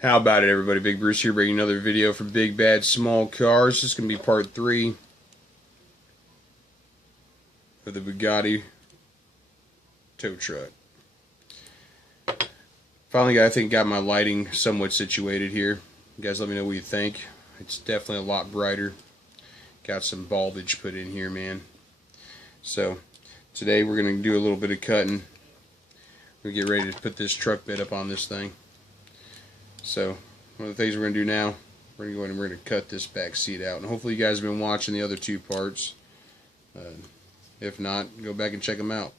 How about it, everybody? Big Bruce here, bringing another video for Big Bad Small Cars. This is going to be part 3 of the Bugatti tow truck. Finally, I think, got my lighting somewhat situated here. You guys let me know what you think. It's definitely a lot brighter. Got some bulbage put in here, man. So, today we're going to do a little bit of cutting. We're going to get ready to put this truck bed up on this thing. So, one of the things we're going to do now, we're going to go ahead and we're going to cut this back seat out. And hopefully you guys have been watching the other two parts. If not, go back and check them out.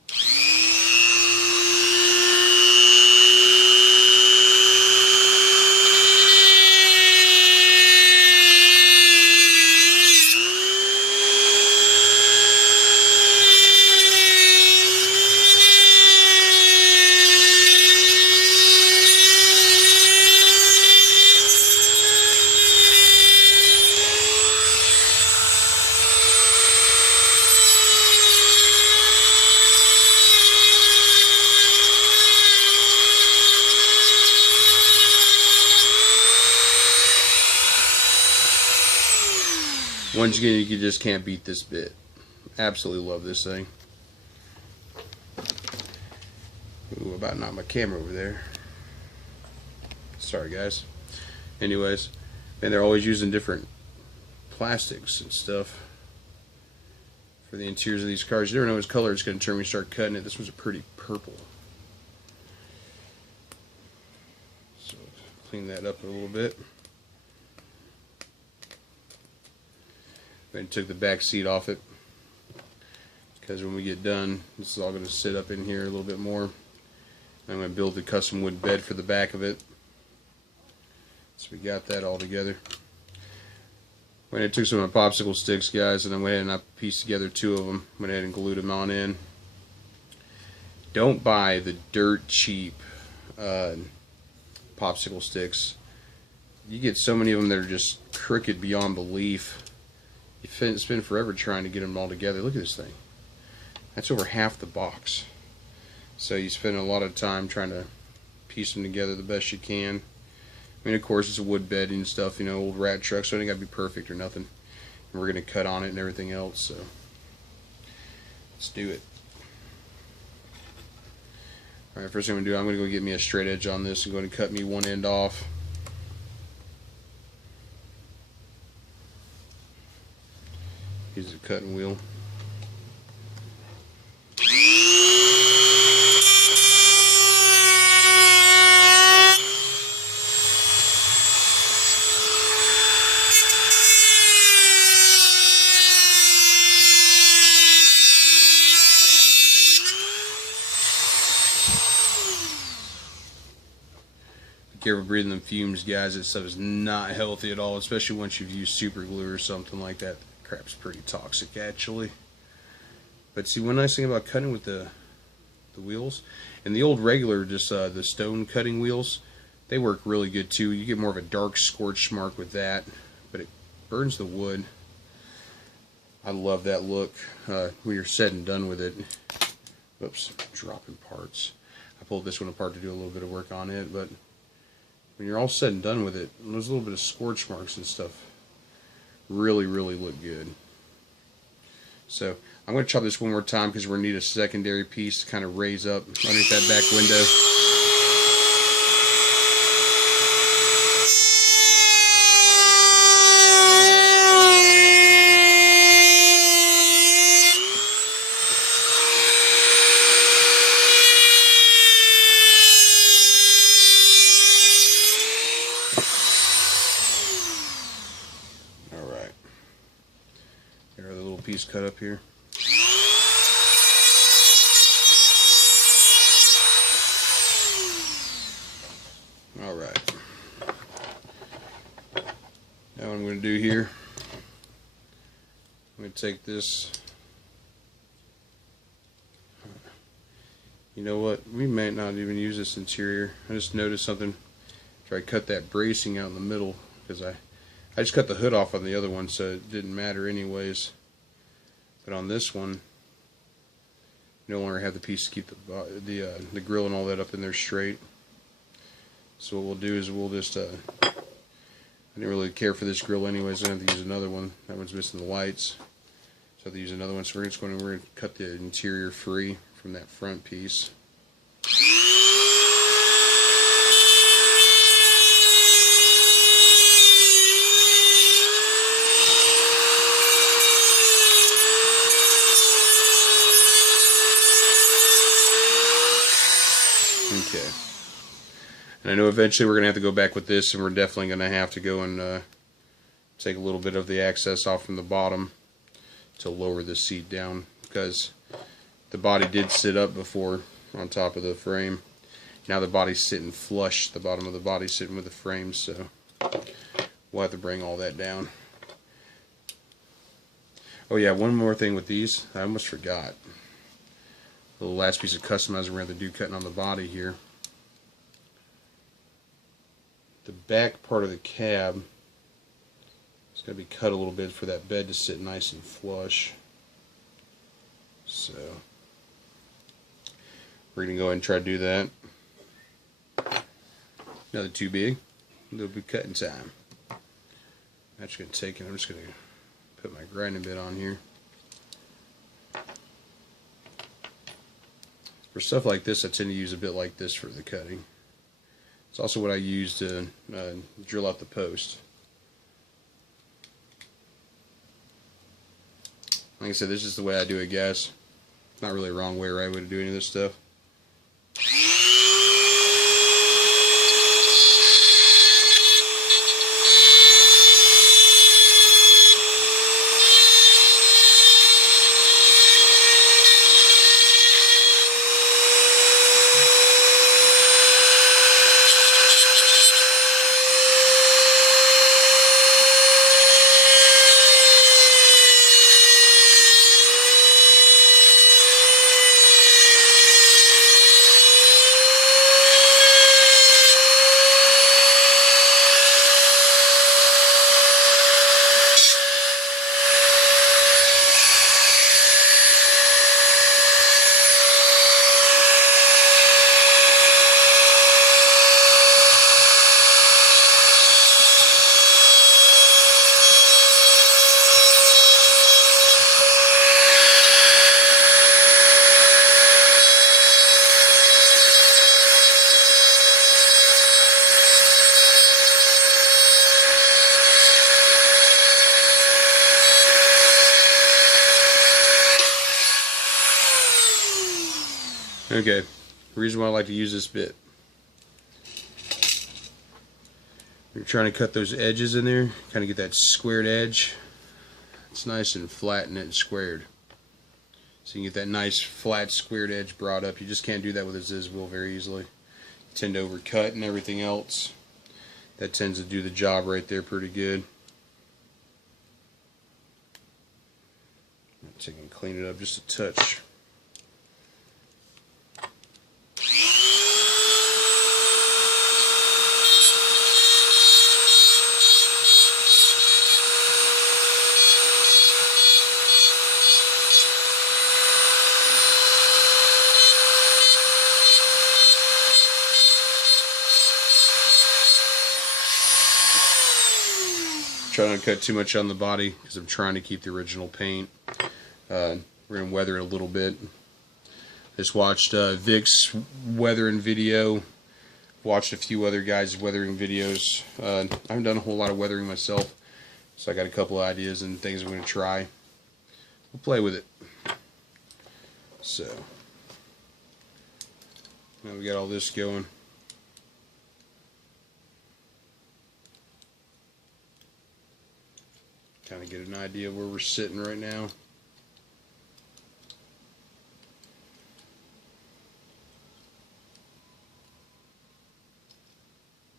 Once again, you just can't beat this bit. Absolutely love this thing. Ooh, about knocked my camera over there. Sorry, guys. Anyways, and they're always using different plastics and stuff for the interiors of these cars. You never know which color it's going to turn when you start cutting it. This one's a pretty purple. So, clean that up a little bit. And took the back seat off it, because when we get done, this is all going to sit up in here a little bit more. I'm going to build a custom wood bed for the back of it. So we got that all together. When I took some of my popsicle sticks, guys, and I went ahead and I pieced together 2 of them. Went ahead and glued them on in. Don't buy the dirt cheap popsicle sticks. You get so many of them that are just crooked beyond belief. You spend forever trying to get them all together. Look at this thing. That's over half the box. So you spend a lot of time trying to piece them together the best you can. I mean, of course, it's a wood bed and stuff, you know, old rat truck, so it ain't got to be perfect or nothing. And we're going to cut on it and everything else, so let's do it. Alright, first thing I'm going to do, I'm going to go get me a straight edge on this and go ahead and cut me one end off. Use a cutting wheel. Be careful breathing them fumes, guys. This stuff is not healthy at all, especially once you've used super glue or something like that. Crap's pretty toxic, actually. But see, one nice thing about cutting with the wheels, and the old regular, just the stone cutting wheels, they work really good too. You get more of a dark scorch mark with that, but it burns the wood. I love that look when you're said and done with it. Oops, dropping parts. I pulled this one apart to do a little bit of work on it, but when you're all said and done with it, there's a little bit of scorch marks and stuff. Really look good. So I'm going to chop this one more time because we're going to need a secondary piece to kind of raise up underneath that back window. Piece cut up here. Alright. Now what I'm going to do here, I'm going to take this. You know what? We might not even use this interior. I just noticed something. After I cut that bracing out in the middle, because I just cut the hood off on the other one, so it didn't matter anyways. But on this one, you no longer have the piece to keep the grill and all that up in there straight. So what we'll do is we'll just, I didn't really care for this grill anyways, I have to use another one. That one's missing the lights. So I have to use another one. So we're just going to cut the interior free from that front piece. Okay. And I know eventually we're going to have to go back with this, and we're definitely going to have to go and take a little bit of the access off from the bottom to lower the seat down, because the body did sit up before on top of the frame. Now the body's sitting flush, the bottom of the body's sitting with the frame, so we'll have to bring all that down. Oh yeah, one more thing with these, I almost forgot. The last piece of customizing we're going to do cutting on the body here. The back part of the cab is going to be cut a little bit for that bed to sit nice and flush. So we're going to go ahead and try to do that. Nothing too big. It'll be cutting time. I'm just going to take it. I'm just going to put my grinding bit on here. For stuff like this, I tend to use a bit like this for the cutting. It's also what I use to drill out the post. Like I said, this is the way I do it, guys. Not really a wrong way or right way to do any of this stuff. Okay, the reason why I like to use this bit. You're trying to cut those edges in there, kind of get that squared edge. It's nice and flat and squared. So you can get that nice flat squared edge brought up. You just can't do that with a Ziz wheel very easily. You tend to overcut and everything else. That tends to do the job right there pretty good. I'm taking and clean it up just a touch. Trying to cut too much on the body because I'm trying to keep the original paint. We're going to weather it a little bit. Just watched Vic's weathering video. Watched a few other guys' weathering videos. I haven't done a whole lot of weathering myself, so I got a couple of ideas and things I'm going to try. We'll play with it. So now we got all this going. Kind of get an idea of where we're sitting right now.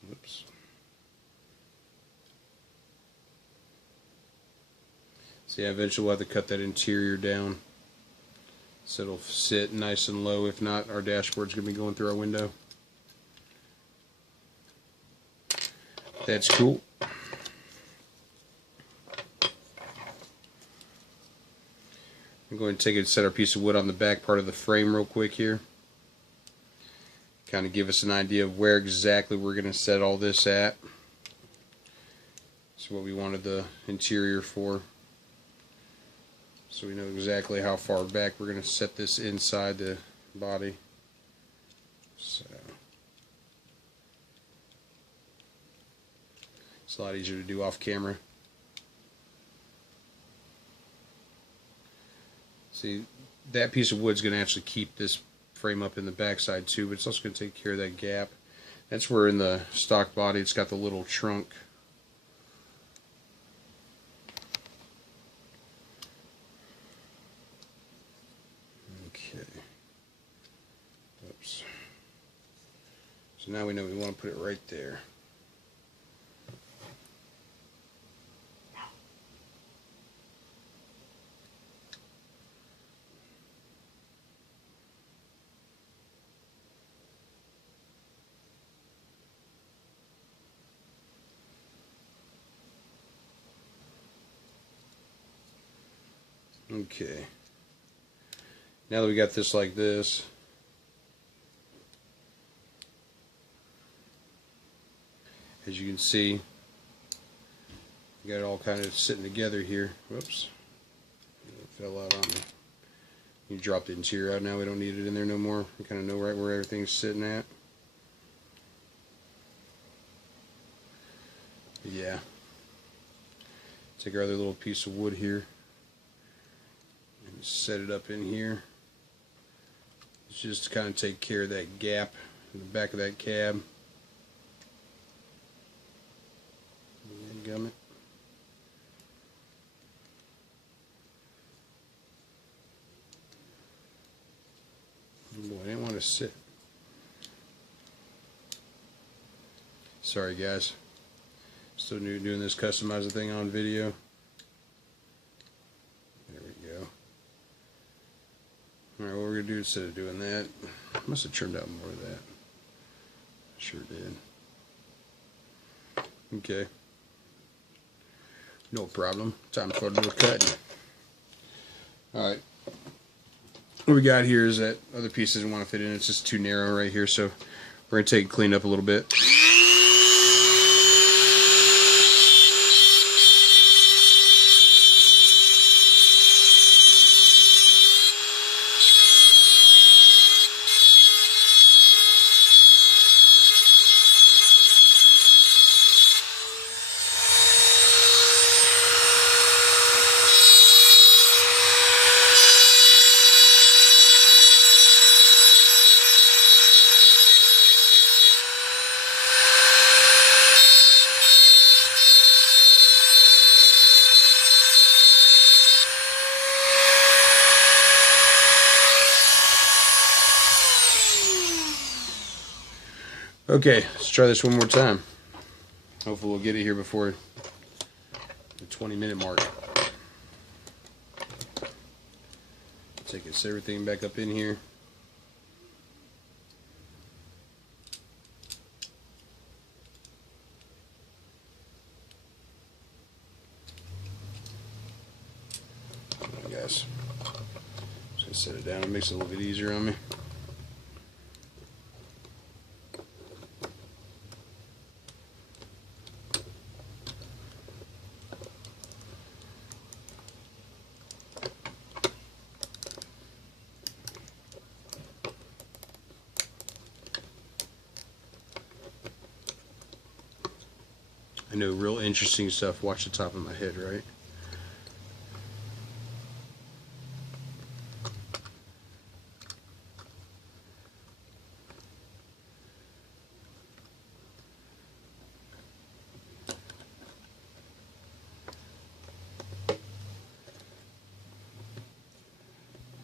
Whoops. So yeah, eventually we'll have to cut that interior down so it'll sit nice and low. If not, our dashboard's going to be going through our window. That's cool. I'm going to take a center piece of wood on the back part of the frame real quick here. kind of give us an idea of where exactly we're going to set all this at. That's what we wanted the interior for. So we know exactly how far back we're going to set this inside the body. So it's a lot easier to do off camera. See, that piece of wood's going to actually keep this frame up in the backside too, but it's also going to take care of that gap. That's where in the stock body it's got the little trunk. Okay. Oops. So now we know we want to put it right there. Okay. Now that we got this like this, as you can see, we got it all kind of sitting together here. Whoops. It fell out on me. You drop the interior out now, we don't need it in there no more. We kind of know right where everything's sitting at. But yeah. Take our other little piece of wood here and set it up in here. It's just to kind of take care of that gap in the back of that cab. Gummit. Oh boy, I didn't want to sit. Sorry guys. Still new doing this customizing thing on video. There we go. Alright, what we're going to do instead of doing that, I must have trimmed out more of that. Sure did. Okay. No problem. Time for a little cutting. Alright. What we got here is that other piece doesn't want to fit in. It's just too narrow right here, so we're going to take it clean up a little bit. Okay, let's try this one more time. Hopefully we'll get it here before the 20-minute mark. Take it, set everything back up in here. Alright guys, just gonna set it down. It makes it a little bit easier on me. I know, real interesting stuff. Watch the top of my head, right?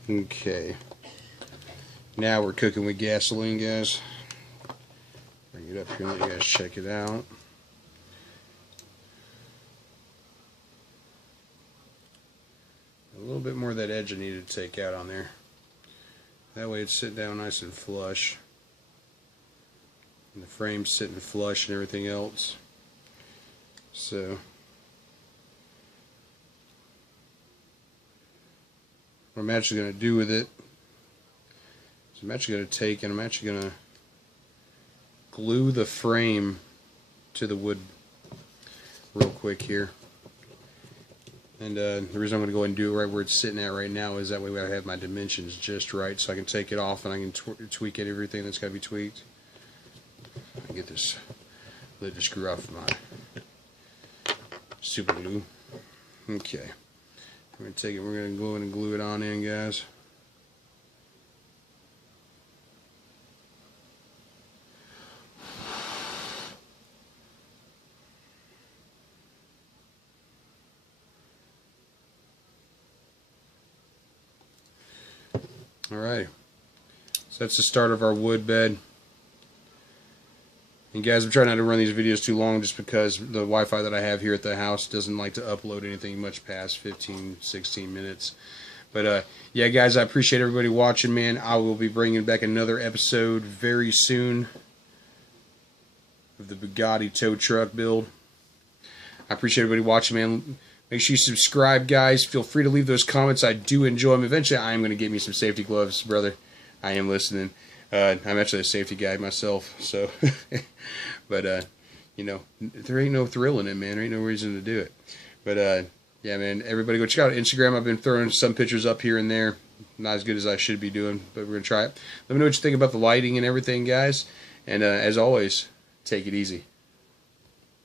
Okay. Now we're cooking with gasoline, guys. Bring it up here and let you guys check it out. A little bit more of that edge I needed to take out on there. That way it's sitting down nice and flush. And the frame's sitting flush and everything else. So what I'm actually going to do with it is I'm actually going to take and I'm actually going to glue the frame to the wood real quick here. And the reason I'm going to go ahead and do it right where it's sitting at right now is that way I have my dimensions just right, so I can take it off and I can tweak it, everything that's got to be tweaked. I get this lid to screw off my super glue. Okay, we're going to take it, we're going to go in and glue it on in, guys. Alright, so that's the start of our wood bed. And guys, I'm trying not to run these videos too long just because the Wi-Fi that I have here at the house doesn't like to upload anything much past 15-16 minutes. But yeah guys, I appreciate everybody watching, man. I will be bringing back another episode very soon of the Bugatti tow truck build. I appreciate everybody watching, man. Make sure you subscribe, guys. Feel free to leave those comments. I do enjoy them. Eventually, I am going to get me some safety gloves, brother. I am listening. I'm actually a safety guy myself, so. But, you know, there ain't no thrill in it, man. There ain't no reason to do it. But, yeah, man, everybody go check out Instagram. I've been throwing some pictures up here and there. Not as good as I should be doing, but we're going to try it. Let me know what you think about the lighting and everything, guys. And, as always, take it easy.